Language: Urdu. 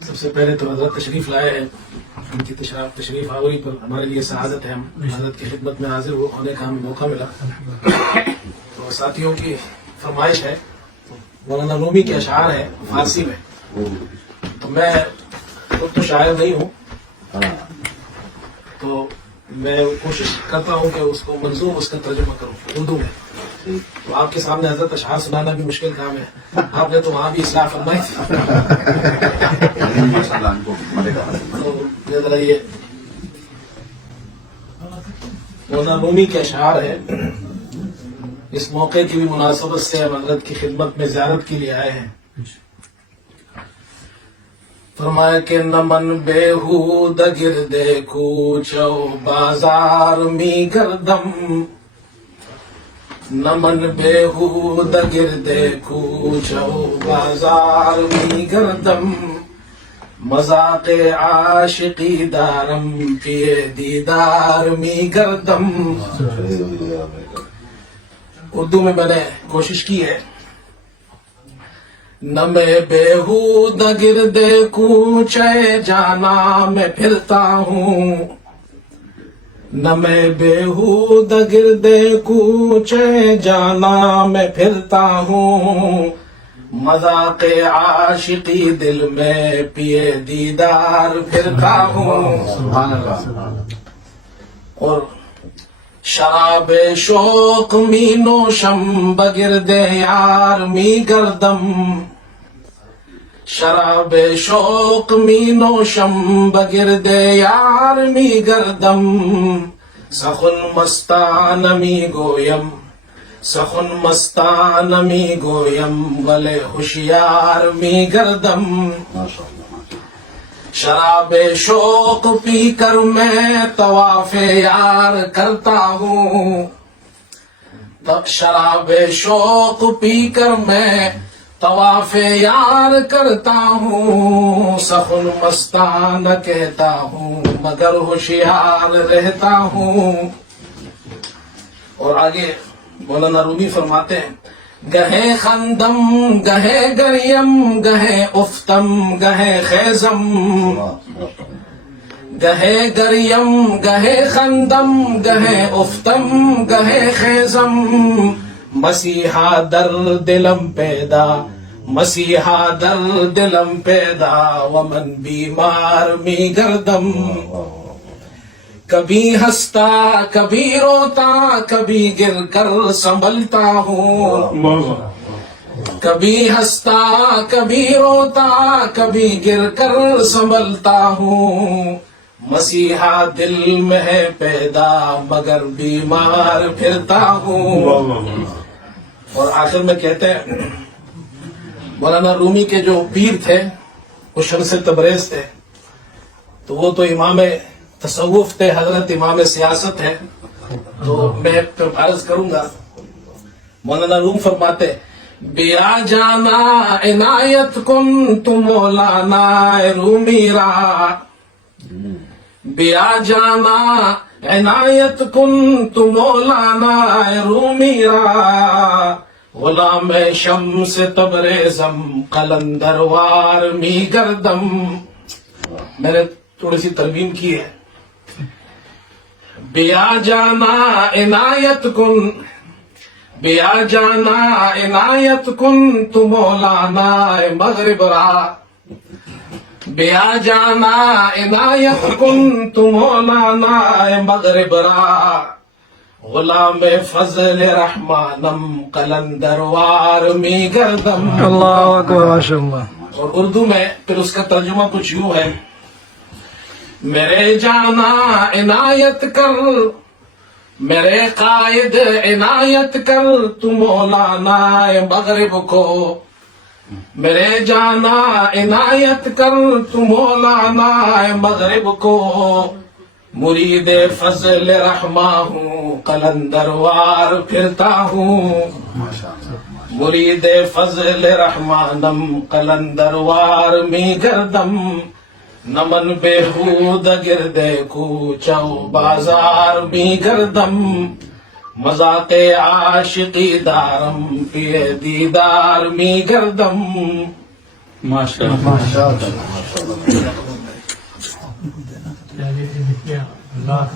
سب سے پہلے تو حضرت تشریف لائے ہیں، ان کی تشریف آوری پر ہمارے لیے سعادت ہے، ہم حضرت کی خدمت میں حاضر ہونے کا ہمیں موقع ملا۔ تو ساتھیوں کی فرمائش ہے، مولانا رومی کے اشعار ہیں فارسی میں، تو میں خود تو شاعر نہیں ہوں، تو میں کوشش کرتا ہوں کہ اس کو منظوم اس کا ترجمہ کروں اردو میں۔ تو آپ کے سامنے حضرت اشعار سنانا بھی مشکل کام ہے، آپ نے تو وہاں بھی اصلاح فرمائی تھی۔ تو ذرا یہ مولانا رومی کے اشعار ہیں، اس موقع کی بھی مناسبت سے ہم حضرت کی خدمت میں زیارت کے لیے آئے ہیں۔ فرمایا کہ نمن بیہود گردے کوچو بازار می گردم، نمن بیہود گردے کوچو بازار می گردم، مذاق عاشقی دارم پیے دیدار می گردم۔ اردو میں نے کوشش کی ہے، نہ میں بیہود گردے کوچے جانا میں پھرتا ہوں، نہ میں بیہود گردے کوچے جانا میں پھرتا ہوں، مذاق عاشقی دل میں پیے دیدار پھرتا ہوں۔ سبحان اللہ۔ اور شراب شوق می نوشم بگرد یار می گردم، شراب شوق می نوشم بگرد یار می گردم، سخن مستان می گویم، سخن مستان می گویم، ولے ہوشیار می گردم۔ شراب شوق پی کر میں طواف یار کرتا ہوں، شراب شوق پی کر میں طواف یار کرتا ہوں، سخن مستان کہتا ہوں مگر ہوشیار رہتا ہوں۔ اور آگے مولانا رومی فرماتے ہیں، گہے خندم گہے گریم گہے افتم گہے خیزم، گہے گریم گہے خندم گہے افتم گہے خیزم، مسیحا در دلم پیدا، مسیحا در دلم پیدا، ومن بیمار می گردم، کبھی ہنستا کبھی روتا کبھی گر کر سنبھلتا ہوں، کبھی ہنستا کبھی روتا کبھی گر کر سنبھلتا ہوں، مسیحا دل میں ہے پیدا مگر بیمار پھرتا ہوں۔ اور آخر میں کہتے ہیں، مولانا رومی کے جو پیر تھے وہ شمس تبریز تھے، تو وہ تو امام تصوف تھے، حضرت امام سیاست ہے، تو میں عرض کروں گا۔ مولانا روم فرماتے، بیا جانا عنایت کن تو مولانا رومی را، بیا جانا عنایت کن تو مولانا رومی را، غلام شمس تبریزم قلندر وار می گردم۔ میں نے تھوڑی سی ترمیم کی ہے، بیا جانا عنایت کن، بیا جانا عنایت کن تو مولانا مغرب را، بیا جانا عنایت کن تو مولانا مغرب را، غلام فضل رحمانم قلندر وار می گردم۔ اللہ اکبر، ماشاء اللہ۔ اور اردو میں پھر اس کا ترجمہ کچھ یوں ہے، میرے جانا عنایت کر، میرے قائد عنایت کر تو مولانا مغرب کو، میرے جانا عنایت کر تو مولانا مغرب کو، مرید فضل رحماں ہوں قلندر وار پھرتا ہوں، مرید فضل رحمانم قلندر وار می گردم، نمن بیہود گردے کوچو بازار می گردم، مذاق عاشقی دارم پیے دیدار می گردم۔ ماشاء اللہ۔ اللہ